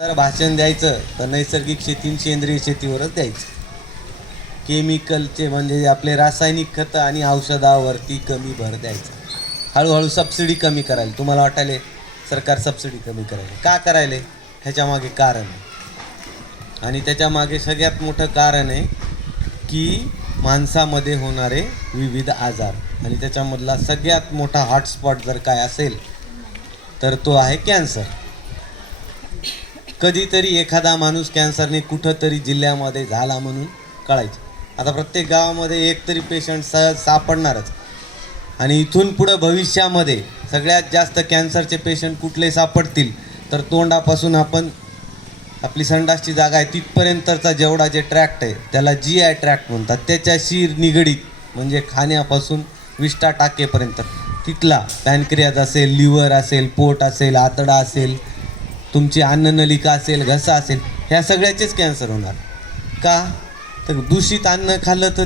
जर भाषण द्यायचं तर नैसर्गिक शेती सेंद्रिय शेतीवरच द्यायचं. केमिकलचे म्हणजे आपले रासायनिक खतं आणि औषधावरती कमी भर द्यायचा. हळूहळू सबसिडी कमी करायला. तुम्हाला वाटायले सरकार सबसिडी कमी करायला. का करायले? ह्याच्यामागे कारण आहे. आणि त्याच्यामागे सगळ्यात मोठं कारण आहे की माणसामध्ये होणारे विविध आजार. आणि त्याच्यामधला सगळ्यात मोठा हॉटस्पॉट जर काय असेल तर तो आहे कॅन्सर कधीतरी एखादा माणूस कॅन्सरने कुठंतरी जिल्ह्यामध्ये झाला म्हणून कळायचं. आता प्रत्येक गावामध्ये एक तरी पेशंट सहज सापडणारच. आणि इथून पुढं भविष्यामध्ये सगळ्यात जास्त कॅन्सरचे पेशंट कुठले सापडतील तर तोंडापासून आपण आपली संडासची जागा आहे तिथपर्यंतचा जेवढा जे ट्रॅक्ट आहे त्याला जी आय ट्रॅक्ट म्हणतात. त्याच्याशी निगडीत म्हणजे खाण्यापासून विष्टा टाकेपर्यंत तिथला पॅनक्रियाज असेल लिव्हर असेल पोट असेल आतडा असेल तुमची अन्ननलिका असेल घसा असेल ह्या सगळ्याचेच कॅन्सर होणार. का? तर दूषित अन्न खाल्लं तर